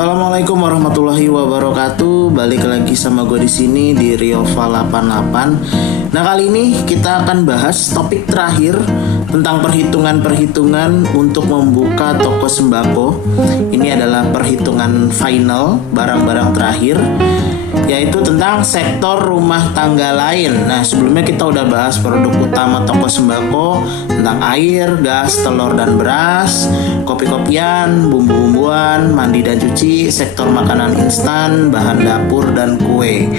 Assalamualaikum warahmatullahi wabarakatuh. Balik lagi sama gue di sini di Riova 88. Nah, kali ini kita akan bahas topik terakhir tentang perhitungan-perhitungan untuk membuka toko sembako. Ini adalah perhitungan final barang-barang terakhir, yaitu tentang sektor rumah tangga lain. Nah, sebelumnya kita udah bahas produk utama toko sembako tentang air, gas, telur dan beras, kopi-kopian, bumbu-bumbuan, mandi dan cuci, sektor makanan instan, bahan dapur dan kue.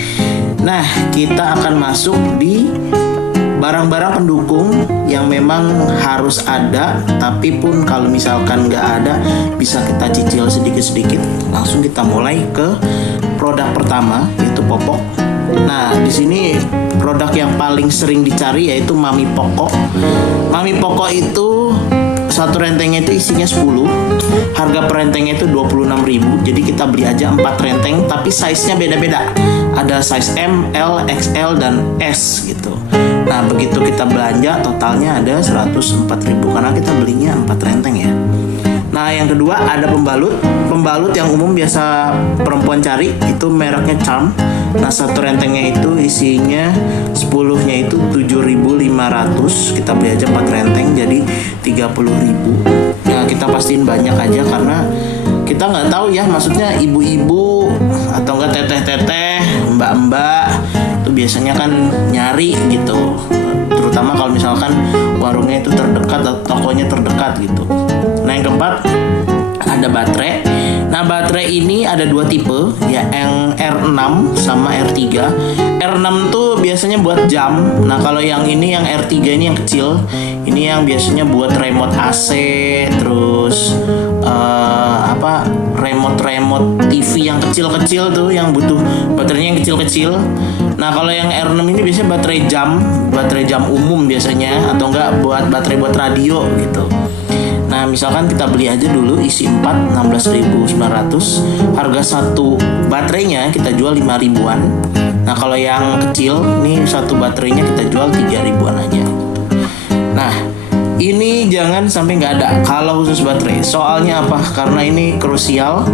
Nah, kita akan masuk di barang-barang pendukung yang memang harus ada, tapi pun kalau misalkan nggak ada bisa kita cicil sedikit-sedikit. Langsung kita mulai ke produk pertama, yaitu popok. Nah, di sini produk yang paling sering dicari yaitu Mami Poko. Mami Poko itu satu rentengnya itu isinya 10. Harga per rentengnya itu 26.000. Jadi kita beli aja 4 renteng, tapi size-nya beda-beda. Ada size M, L, XL dan S gitu. Nah, begitu kita belanja totalnya ada 104.000 karena kita belinya 4 renteng ya. Nah, yang kedua ada pembalut. Pembalut yang umum biasa perempuan cari itu mereknya Charm. Nah, satu rentengnya itu isinya 10-nya itu 7.500. Kita beli aja 4 renteng jadi 30.000. Ya, kita pastiin banyak aja karena kita nggak tahu ya, maksudnya ibu-ibu atau enggak teteh-teteh, mbak-mbak itu biasanya kan nyari gitu. Terutama kalau misalkan warungnya itu terdekat atau tokonya terdekat gitu. Nah, yang keempat ada baterai. Nah, baterai ini ada 2 tipe, ya, yang R6 sama R3. R6 tuh biasanya buat jam. Nah, kalau yang ini yang R3 ini yang kecil. Ini yang biasanya buat remote AC, terus remote TV yang kecil-kecil tuh, yang butuh baterainya yang kecil-kecil. Nah, kalau yang R6 ini biasanya baterai jam umum biasanya, atau enggak buat baterai buat radio gitu. Nah, misalkan kita beli aja dulu isi 4 16.900. Harga satu baterainya kita jual 5.000-an. Nah, kalau yang kecil nih satu baterainya kita jual 3.000-an aja. Nah, ini jangan sampai nggak ada kalau khusus baterai. Soalnya apa? Karena ini krusial.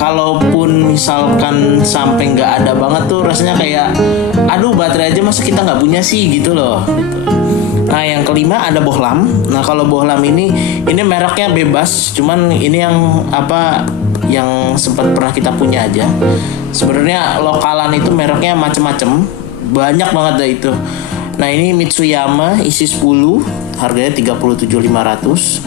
Kalaupun misalkan sampai nggak ada banget tuh rasanya kayak, aduh, baterai aja masa kita nggak punya sih gitu loh. Gitu. Nah, yang kelima ada bohlam. Nah, kalau bohlam ini mereknya bebas, cuman ini yang sempat pernah kita punya aja. Sebenarnya lokalan itu mereknya macem-macem, banyak banget dah itu. Nah, ini Mitsuyama isi 10, harganya 37.500.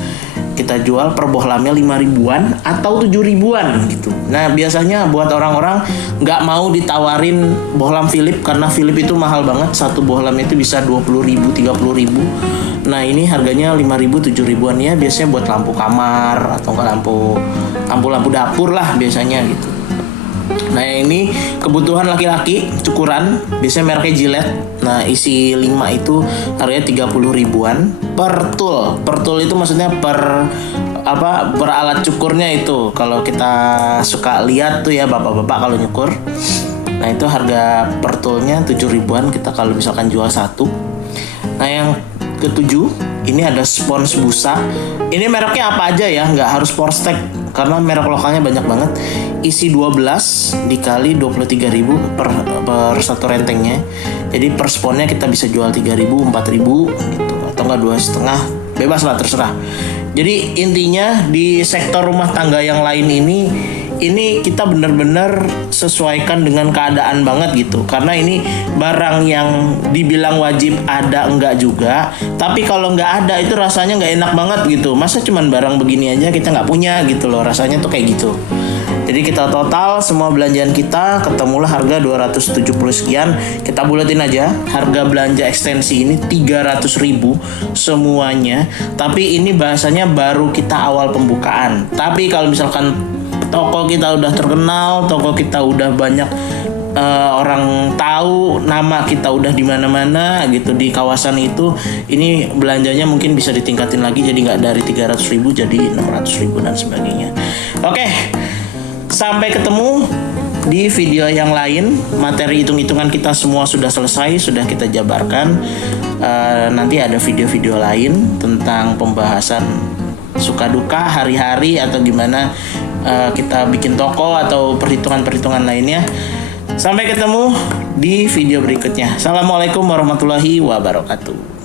Kita jual per bohlamnya 5.000-an atau 7.000-an gitu. Nah, biasanya buat orang-orang nggak mau ditawarin bohlam Philips karena Philips itu mahal banget. Satu bohlam itu bisa 20.000, 30.000. Nah, ini harganya 5.000, 7.000-an ya. Biasanya buat lampu kamar atau nggak lampu dapur lah biasanya gitu. Nah, ini kebutuhan laki-laki, cukuran, biasanya mereknya Gillette. Nah, isi 5 itu harganya 30.000-an per tool. Per tool itu maksudnya per alat cukurnya itu. Kalau kita suka lihat tuh ya bapak-bapak kalau nyukur. Nah, itu harga per toolnya 7.000-an kita kalau misalkan jual satu. Nah, yang ketujuh ini ada spons busa. Ini mereknya apa aja ya, nggak harus Porstek karena merek lokalnya banyak banget. Isi 12 dikali 23.000 per satu rentengnya. Jadi per sponnya kita bisa jual 3.000, 4.000 gitu, atau enggak 2,5, bebas lah, terserah. Jadi intinya di sektor rumah tangga yang lain ini kita benar-benar sesuaikan dengan keadaan banget gitu. Karena ini barang yang dibilang wajib ada enggak juga. Tapi kalau enggak ada itu rasanya enggak enak banget gitu. Masa cuman barang begini aja kita enggak punya gitu loh. Rasanya tuh kayak gitu. Jadi kita total semua belanjaan kita ketemulah harga 270 sekian. Kita bulatin aja. Harga belanja ekstensi ini 300.000 semuanya. Tapi ini bahasanya baru kita awal pembukaan. Tapi kalau misalkan toko kita udah terkenal, toko kita udah banyak orang tahu, nama kita udah di mana-mana gitu di kawasan itu, ini belanjanya mungkin bisa ditingkatin lagi, jadi nggak dari 300.000 jadi 600.000 dan sebagainya. Oke, sampai ketemu di video yang lain. Materi hitung-hitungan kita semua sudah selesai, sudah kita jabarkan. Nanti ada video-video lain tentang pembahasan suka duka hari-hari atau gimana kita bikin toko atau perhitungan-perhitungan lainnya. Sampai ketemu di video berikutnya. Assalamualaikum warahmatullahi wabarakatuh.